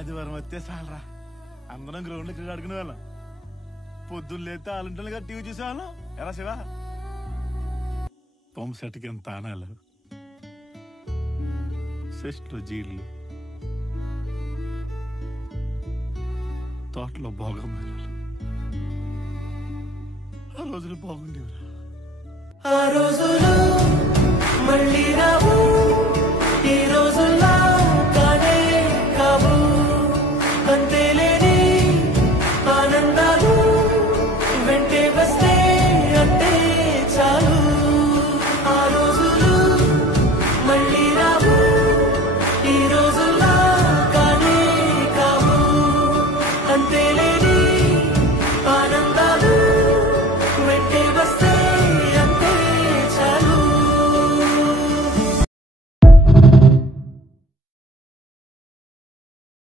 ఆదివారం వస్తే చాలరా, అందరం గ్రౌండ్ క్రికెట్ ఆడుకునే వాళ్ళం. పొద్దున్న లేస్తే ఆలుంటలుగా టీవీ చూసేవాళ్ళం. ఎలా శివ? పంప్ సెట్కి ఎంత ఆనాలు, సెస్ట్లో జీళ్ళు, తోటలో భోగమేళాలు. ఆ రోజులు బాగుండేవిరా. ఆ రోజులు మళ్ళీ రావు.